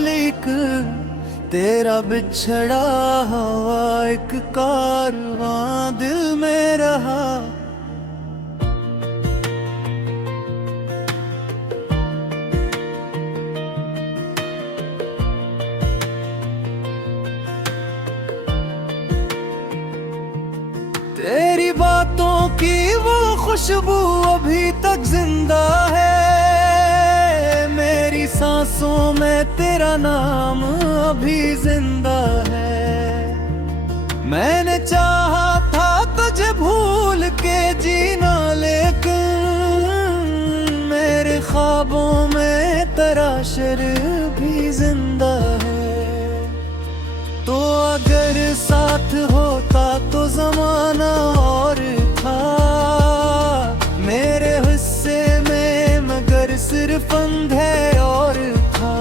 मालिक, तेरा बिछड़ा हुआ एक कारवां दिल में रहा। तेरी बातों की वो खुशबू अभी तक जिंदा है, मेरी सांसों में तेरा नाम अभी जिंदा है। मैंने चाहा था तुझे भूल के जीना, लेकिन मेरे ख्वाबों में तेरा शेर भी जिंदा है। तो अगर साथ होता तो जमाना और था मेरे हिस्से में, मगर सिर्फ अंधेर और था।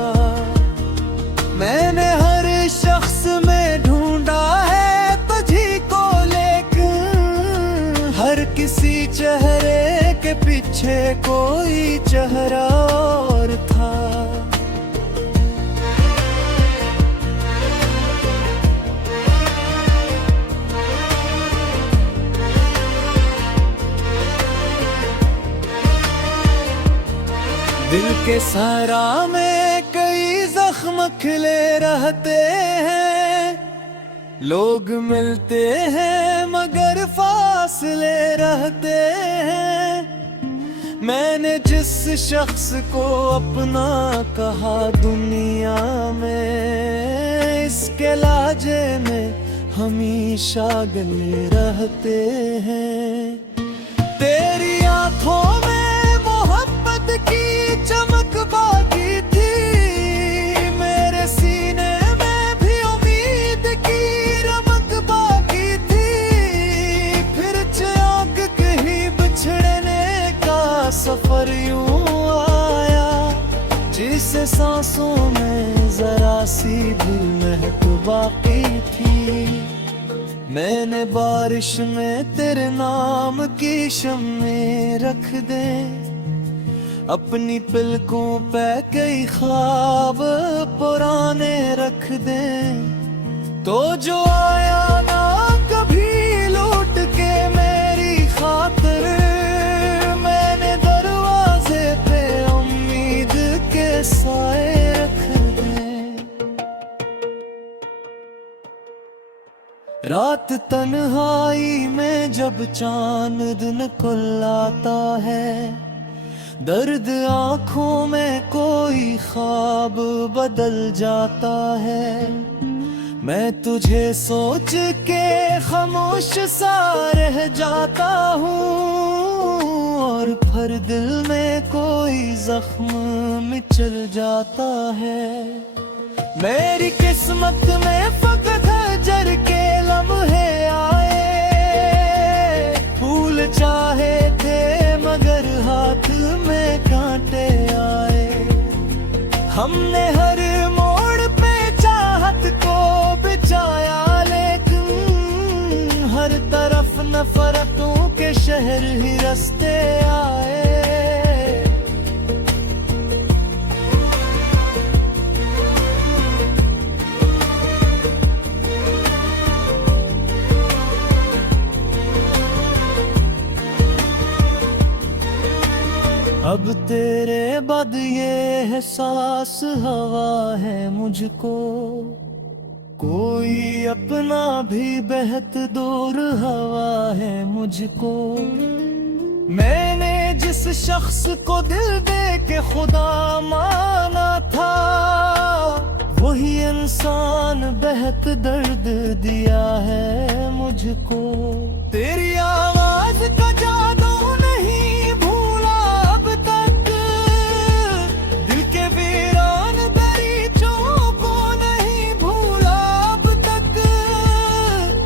मैंने हर शख्स में ढूंढा है तुझी को, लेकिन हर किसी चेहरे के पीछे कोई चेहरा और था। दिल के सहरा में कई जख्म खिले रहते हैं, लोग मिलते हैं मगर फासले रहते हैं। मैंने जिस शख्स को अपना कहा दुनिया में, इसके लाजे में हमेशा गले रहते हैं। तेरी आंखों में मोहब्बत की चमक बाकी थी, मेरे सीने में भी उम्मीद की रमक बाकी थी। फिर चाक कहीं बिछड़ने का सफर यूं आया, जिसे सांसों में जरा सी भी महक बाकी थी। मैंने बारिश में तेरे नाम की शम्में रख दे, अपनी पलकों पे कई ख्वाब पुराने रख दे। तो जो आया ना कभी लौट के मेरी खातिर, मैंने दरवाजे पे उम्मीद के साए रख दे। रात तन्हाई में जब चांद दिन खुल आता है, दर्द आंखों में कोई ख्वाब बदल जाता है। मैं तुझे सोच के खामोश सा रह जाता हूँ, और फिर दिल में कोई जख्म मिचल जाता है। मेरी किस्मत में फकत जर के लम्हे आए, फूल चाहे थे मगर हाथ में कांटे आए। हमने हर मोड़ पे चाहत को बिछाया, लेकिन हर तरफ नफरतों के शहर ही रास्ते आए। अब तेरे बाद ये एहसास हवा है मुझको, कोई अपना भी बहत दूर हवा है मुझको। मैंने जिस शख्स को दिल दे के खुदा माना था, वही इंसान बहत दर्द दिया है मुझको। तेरी आवाज का जादू नहीं भूला अब तक, दिल के वीरान दरीचों को नहीं भूला अब तक।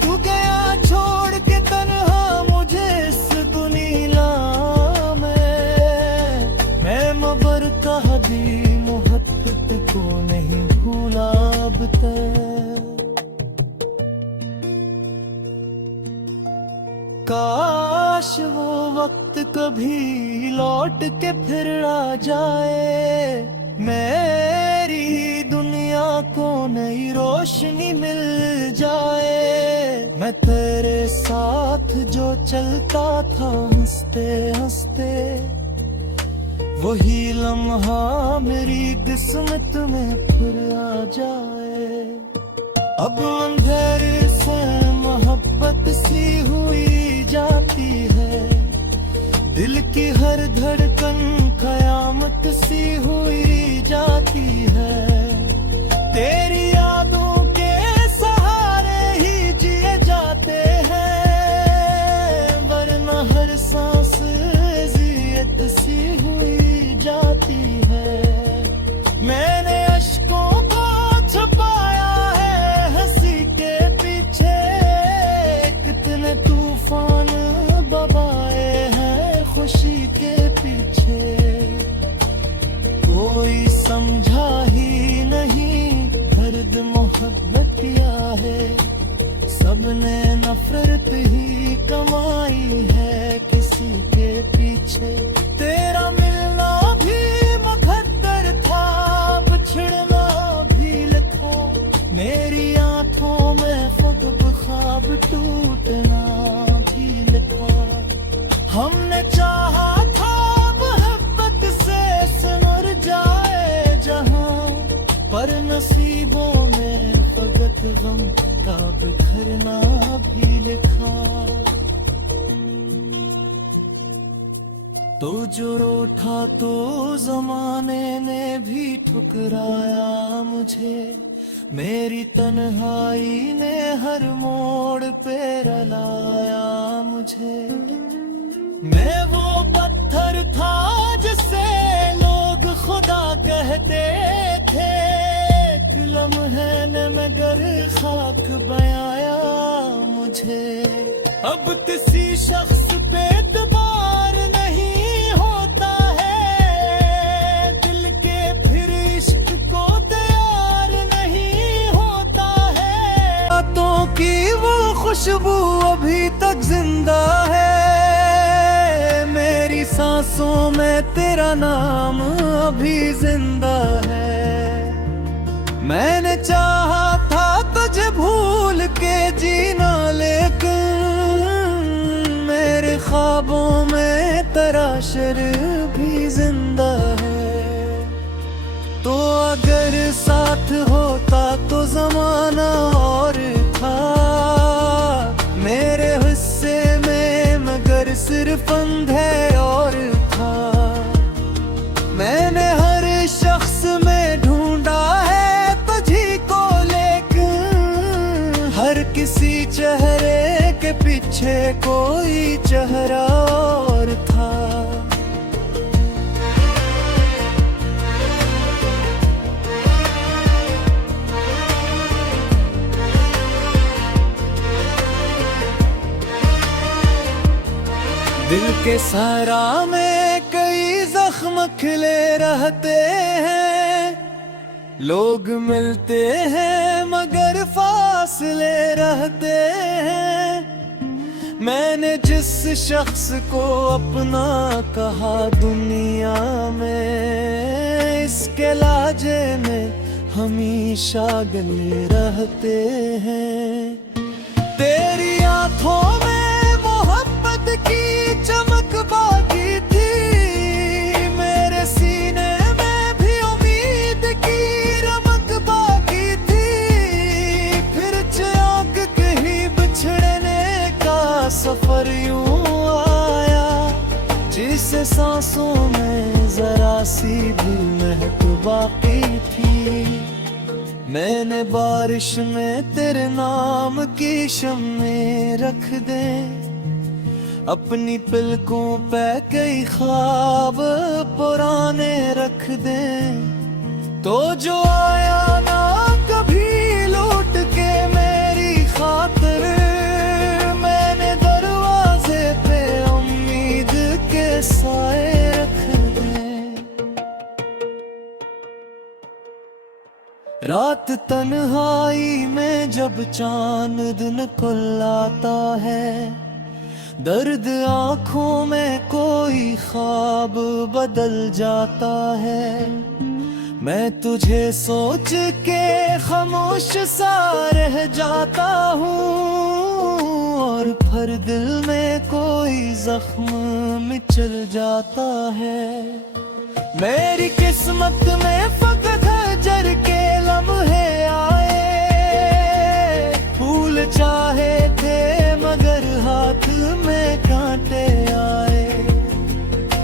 तू गया छोड़ के तन्हा मुझे इस दुनिया में, मैं मगर कभी मोहब्बत को नहीं भूला अब तक। काश वो वक्त कभी लौट के फिर आ जाए, मेरी दुनिया जाए। मैं तेरे साथ जो चलता था हंसते हंसते, वही लम्हा मेरी किस्मत में फिर आ जाए। अब अंधेरे से मोहब्बत सी हुई जाती है, दिल की हर धड़कन कयामत सी हुई जाती है। तेरी यादों के सहारे ही जिए जाते हैं, वरना हर सांस अज़ियत सी हुई जाती है। मैंने अश्कों को छुपाया है हंसी के पीछे, कितने तूफान बबाए हैं खुशी के पीछे। कोई समझा ही नहीं दर्द मोहब्बत क्या है, सबने नफरत ही कमाई है किसी के पीछे। तेरा मिलना भी मुकद्दर था, बिछड़ना भी लिखा, मेरी आंखों में ख्वाब ख्वाब टूटना भी लिखा। हमने चाहा था मोहब्बत से सिमर जाए जहां, पर नसीबों में फकत गम का बिखरना भी लिखा। तो जो रूठा तो जमाने ने भी ठुकराया मुझे, मेरी तन्हाई ने हर मोड़ पे रुलाया मुझे। मैं वो पत्थर था जिसे लोग खुदा कहते थे, लम्हे ने मगर खाक बनाया मुझे। अब किसी शख्स पे एतबार नहीं होता है, दिल के फिर इश्क को तैयार नहीं होता है। बातों की वो खुशबू अभी तक जिंदा है, मेरी सांसों में तेरा नाम अभी जिंदा है। मैंने चाहा था तुझे भूल के जीना, लेकिन मेरे ख्वाबों में तेरा शर भी जिंदा है। तो अगर साथ होता तो जमाना और था, मेरे हिस्से में मगर सिर्फ अंधे और था। मैंने हर शख्स में ढूंढा है किसी चेहरे के पीछे कोई चेहरा और था। दिल के सहरा में कई जख्म खिले रहते हैं, लोग मिलते हैं मगर फासले रहते हैं। मैंने जिस शख्स को अपना कहा दुनिया में, इसके लाजे में हमेशा गले रहते हैं। तेरी आंखों में मोहब्बत की चमक बाकी थी, मेरे सीने में भी उम्मीद की रमक बाकी थी। फिर चाक कहीं बिछड़ने का सफर यूं आया, जिसे सांसों में जरा सी भी महक बाकी थी। मैंने बारिश में तेरे नाम की शम्में रख दे, अपनी पलकों पे कई ख्वाब पुराने रख दे। तो जो आया ना कभी लौट के मेरी खातिर, मैंने दरवाजे पे उम्मीद के साए रख दे। रात तन्हाई में जब चांद दिन कुल आता है, दर्द आँखों में कोई ख्वाब बदल जाता है। मैं तुझे सोच के खामोश सा रह जाता हूँ, और फिर दिल में कोई जख्म मिचल जाता है। मेरी किस्मत में फकत जर के लम्हे आए, फूल चाहे थे मगर हाथ में कांटे आए।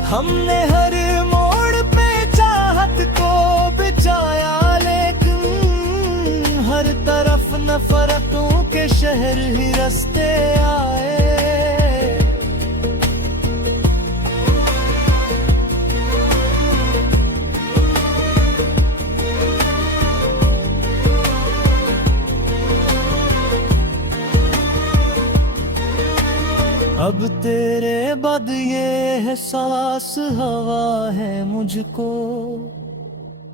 हमने हर मोड़ पे चाहत को बिछाया, लेकिन हर तरफ नफरतों के शहर ही रास्ते आए। अब तेरे बाद ये एहसास हवा है मुझको,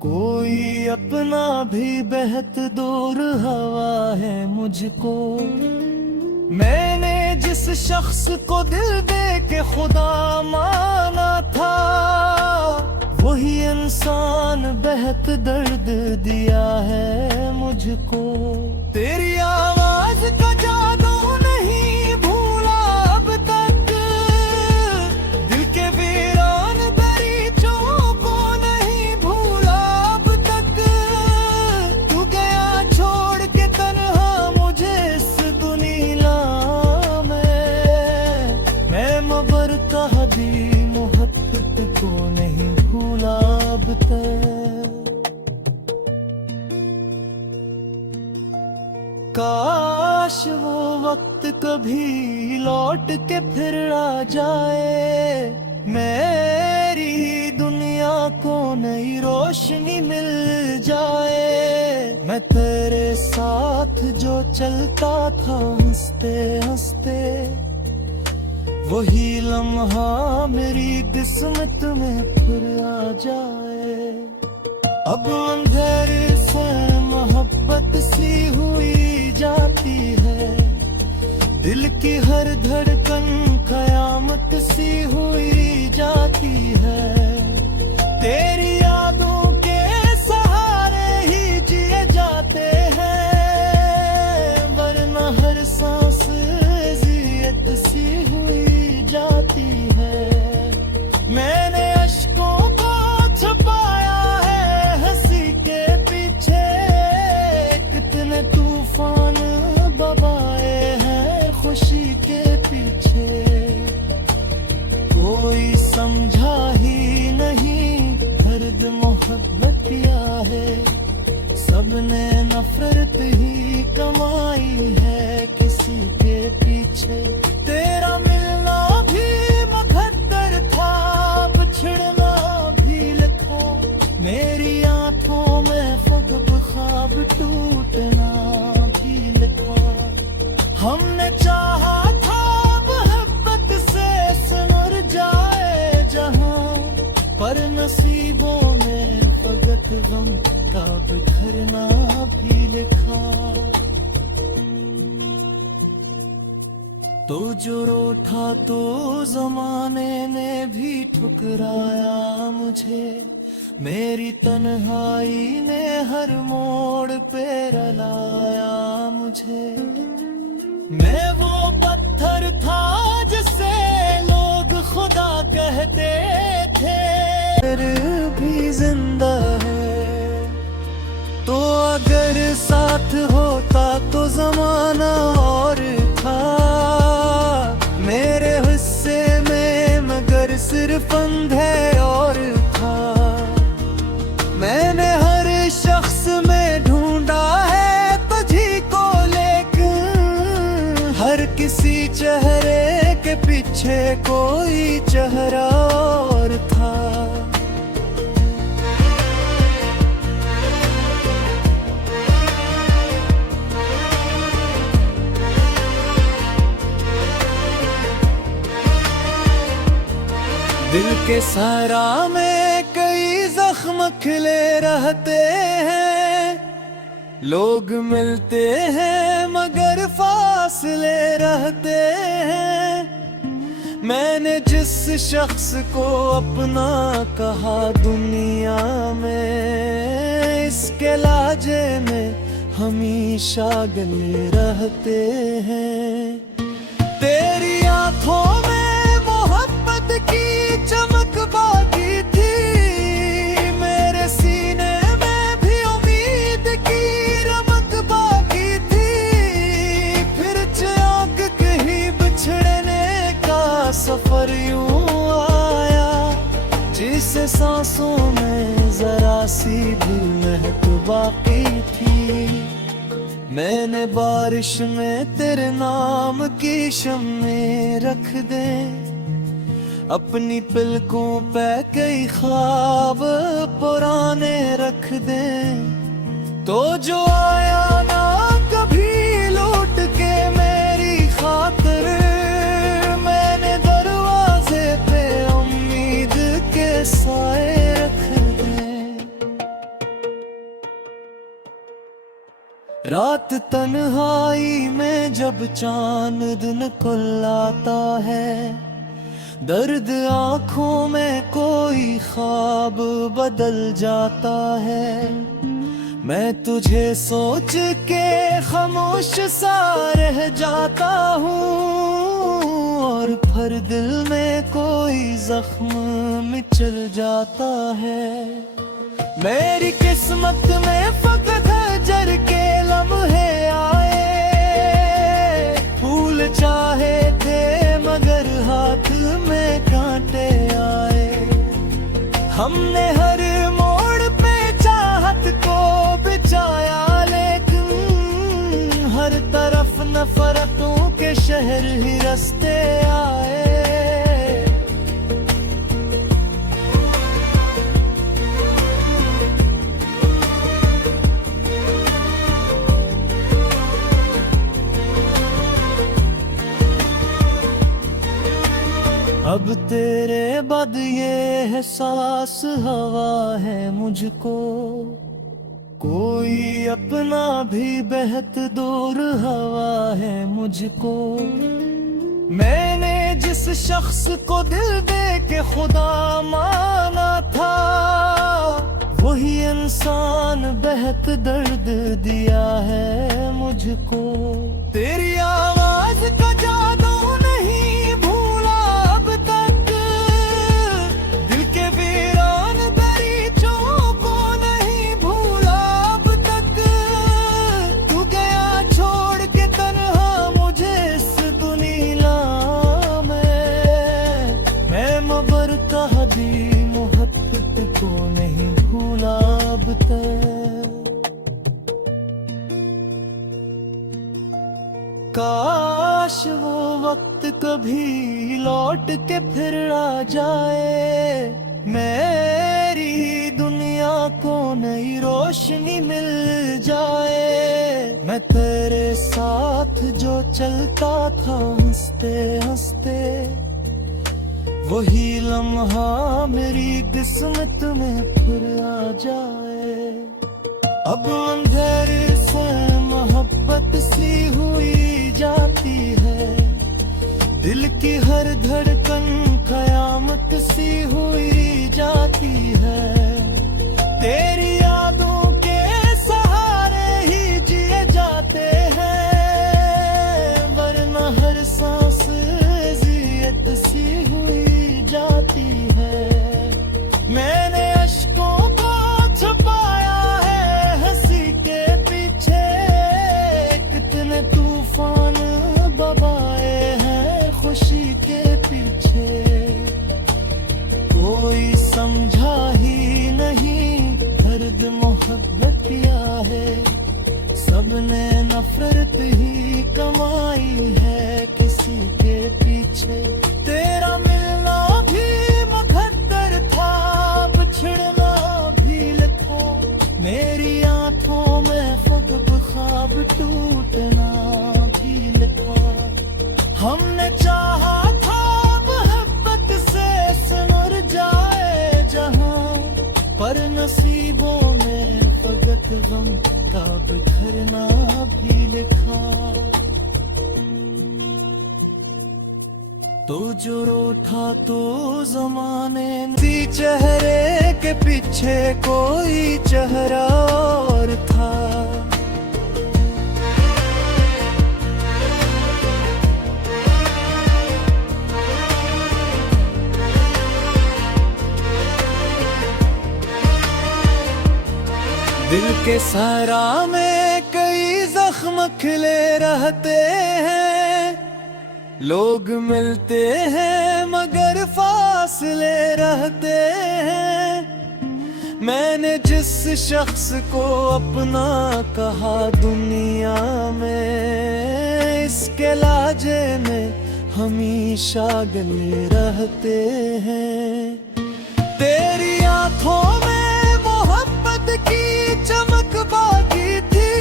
कोई अपना भी बेहद दूर हवा है मुझको। मैंने जिस शख्स को दिल दे के खुदा माना था, वही इंसान बेहद दर्द दिया है मुझको। तेरी आवाज का जादू नहीं भूला अब तक, दिल के वीरान दरीचों को नहीं भूला अब तक। तू गया छोड़ के तन्हा मुझे इस दुनिया में, मैं मगर कभी मोहब्बत को नहीं भूला अब तक। काश वो वक्त कभी लौट के फिर आ जाए, मेरी दुनिया को नई रोशनी मिल जाए। मैं तेरे साथ जो चलता था हंसते हंसते, वही लम्हा मेरी किस्मत में फिर आ जाए। अब अंधेरे से मोहब्बत सी हुई जाती है, दिल की हर धड़कन कयामत सी हुई जाती है। तेरी यादों के सहारे ही जिए जाते हैं, वरना हर सांस अज़ियत सी हुई जाती है। मैंने अश्कों को छुपाया है हंसी के पीछे, कितने तूफान बबाए हैं खुशी के पीछे। कोई समझा ही नहीं दर्द मोहब्बत क्या है, सबने नफरत ही कमाई है किसी के पीछे। तेरा मिलना भी मुकद्दर था, बिछड़ना भी लिखा, मेरी आंखों में ख्वाब ख्वाब टूटना भी लिखा। हमने चाहा था मोहब्बत से सिमर जाए जहां, पर नसीबों में फकत गम का बिखरना भी लिखा। तो जो रूठा तो जमाने ने भी ठुकराया मुझे, मेरी तन्हाई ने हर मोड़ पे रुलाया मुझे। मैं वो पत्थर था जिसे लोग खुदा कहते थे, फिर भी जिंदा है। तो अगर साथ होता तो जमाना और था मेरे हिस्से में, मगर सिर्फ अंधे और था। मैंने हर शख्स में ढूंढा है तुझी को, लेकिन हर किसी चेहरे के पीछे कोई चेहरा और था। दिल के सहरा में कई जख्म खिले रहते हैं, लोग मिलते हैं मगर फासले रहते हैं। मैंने जिस शख्स को अपना कहा दुनिया में, इसके लाजे में हमेशा गले रहते हैं। तेरी आंखों में मोहब्बत की चमक बाकी थी, मेरे सीने में भी उम्मीद की रमक बाकी थी। फिर चाक कहीं बिछड़ने का सफर यूं आया, जिसे सांसों में जरा सी भी महक बाकी थी। मैंने बारिश में तेरे नाम की शम्में रख दे, अपनी पलकों पे कई ख्वाब पुराने रख दे। तो जो आया ना कभी लौट के मेरी खातिर, मैंने दरवाजे पे उम्मीद के साए रख दे। रात तन्हाई में जब चांद दिन खुल आता है, दर्द आंखों में कोई ख्वाब बदल जाता है। मैं तुझे सोच के खामोश सा रह जाता हूँ, और फिर दिल में कोई जख्म मिचल जाता है। मेरी किस्मत में फकत जर के लम्हे आए, फूल चाहे थे मगर हाथ में कांटे आए। हमने हर मोड़ पे चाहत को बिछाया, लेकिन हर तरफ नफरतों के शहर ही रास्ते आए। अब तेरे बाद ये एहसास हवा है मुझको, कोई अपना भी बेहद दूर हवा है मुझको। मैंने जिस शख्स को दिल दे के खुदा माना था, वही इंसान बेहद दर्द दिया है मुझको। तेरी आवाज का जादू नहीं भूला अब तक, दिल के वीरान दरीचों को नहीं भूला अब तक। तू गया छोड़ के तन्हा मुझे इस दुनिया में, मैं मगर कभी मोहब्बत को नहीं भूला अब तक। काश वो वक्त कभी लौट के फिर आ जाए, मेरी दुनिया को नई रोशनी मिल जाए। मैं तेरे साथ जो चलता था हंसते हंसते, वही लम्हा मेरी किस्मत में फिर आ जाए। अब अंधेरे से मोहब्बत सी हुई जाती है, दिल की हर धड़कन कयामत सी हुई जाती है। तेरी यादों के सहारे ही जिए जाते हैं, वरना हर सांस अज़ियत सी हुई जाती है। मैंने अश्कों को छुपाया है हंसी के पीछे, कितने तूफान बबाए हैं खुशी के पीछे। कोई समझा ही नहीं दर्द मोहब्बत क्या है, सबने नफरत ही कमाई है किसी के पीछे। तेरा मिलना भी मुकद्दर था, बिछड़ना भी लिखा, मेरी आंखों में ख्वाब ख्वाब टूटना भी लिखा। हमने चाहा था मोहब्बत से सिमर जाए जहां, पर नसीबों में फकत गम का बिखरना भी लिखा। तो जो रूठा तो जमाने सी चेहरे के पीछे कोई चेहरा और था। दिल के सहरा में कई जख्म खिले रहते हैं, लोग मिलते हैं मगर फासले रहते हैं। मैंने जिस शख्स को अपना कहा दुनिया में, इसके लाजे में हमेशा गले रहते हैं। तेरी आंखों में मोहब्बत की चमक बाकी थी,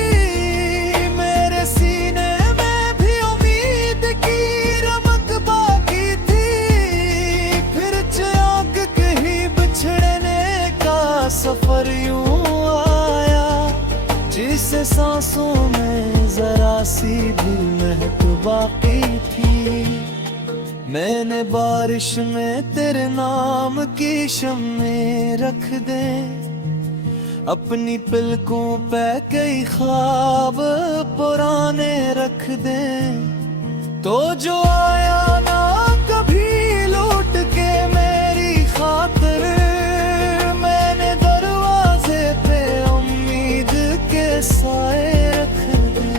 मेरे सीने में भी उम्मीद की रमक बाकी थी। फिर चाक कहीं बिछड़ने का सफर यूं आया, जिसे सांसों में जरा सी भी महक बाकी थी। मैंने बारिश में तेरे नाम की शम्में रख दे, अपनी पलकों पे कई ख्वाब पुराने रख दे। तो जो आया ना कभी लौट के मेरी खातिर, मैंने दरवाजे पे उम्मीद के साए रख दे।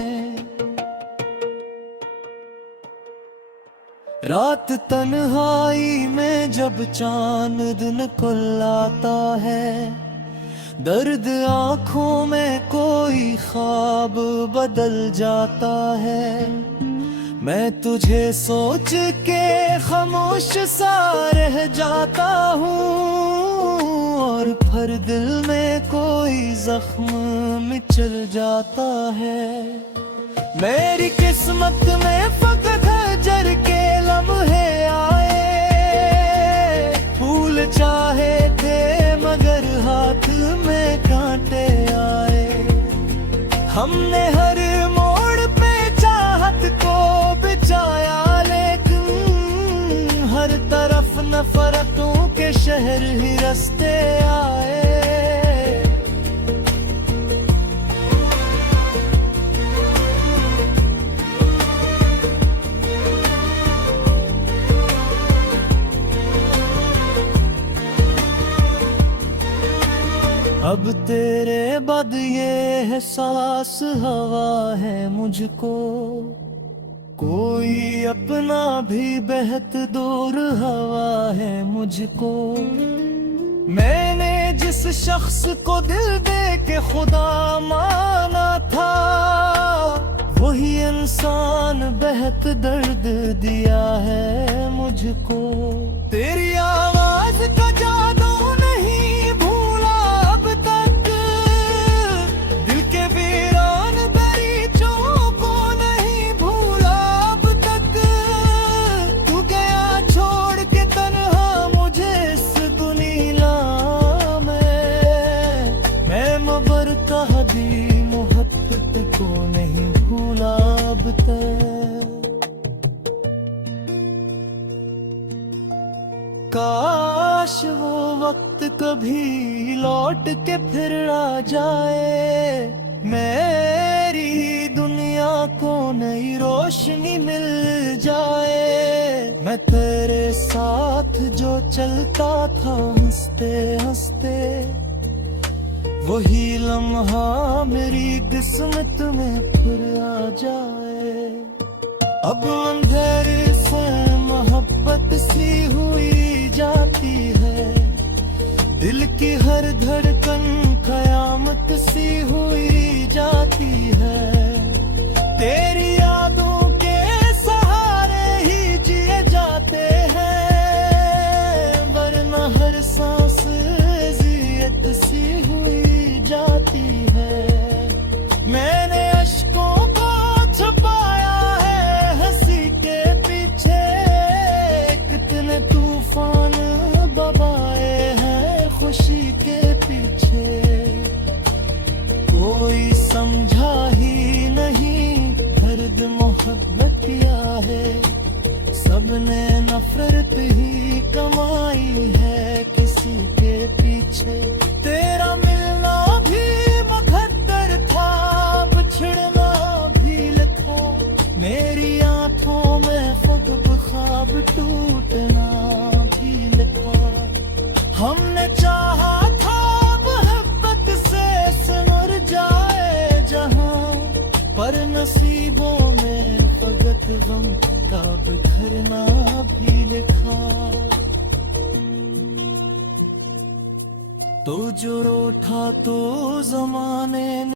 रात तन्हाई में जब चांद दिन खुल आता है, दर्द आँखों में कोई ख्वाब बदल जाता है। मैं तुझे सोच के खामोश सा रह जाता हूँ, और फिर दिल में कोई जख्म मिचल जाता है। मेरी किस्मत में फकत जर के लम्हे आए, फूल चाहे थे मगर हाथ में कांटे आए। हमने हर मोड़ पे चाहत को बिछाया, लेकिन हर तरफ नफरतों के शहर ही रास्ते आए। अब तेरे बाद ये एहसास हवा है मुझको, कोई अपना भी बेहद दूर हवा है मुझको। मैंने जिस शख्स को दिल दे के खुदा माना था, वही इंसान बेहद दर्द दिया है मुझको। तेरी आवाज का जादू नहीं भूला अब तक, दिल के वीरान दरीचों को नहीं भूला अब तक। तू गया छोड़ के तन्हा मुझे इस दुनिया में, मैं मगर कभी मोहब्बत को नहीं भूला अब तक। काश वो वक्त कभी लौट के फिर आ जाए, मेरी दुनिया को नई रोशनी मिल जाए। मैं तेरे साथ जो चलता था हंसते हंसते, वही लम्हा मेरी किस्मत में फिर आ जाए। अब अंधेरे से मोहब्बत सी हुई जाती है, दिल की हर धड़कन कयामत सी हुई जाती है। तेरी यादों के सहारे ही जिए जाते हैं, वरना हर सांस जियत सी हुई जाती है। मैंने अश्कों को छुपाया है हंसी के पीछे, कितने तूफान बबाए हैं खुशी के पीछे। कोई नसीबों में फकत गम का बिखरना भी लिखा। तो जो रूठा तो जमाने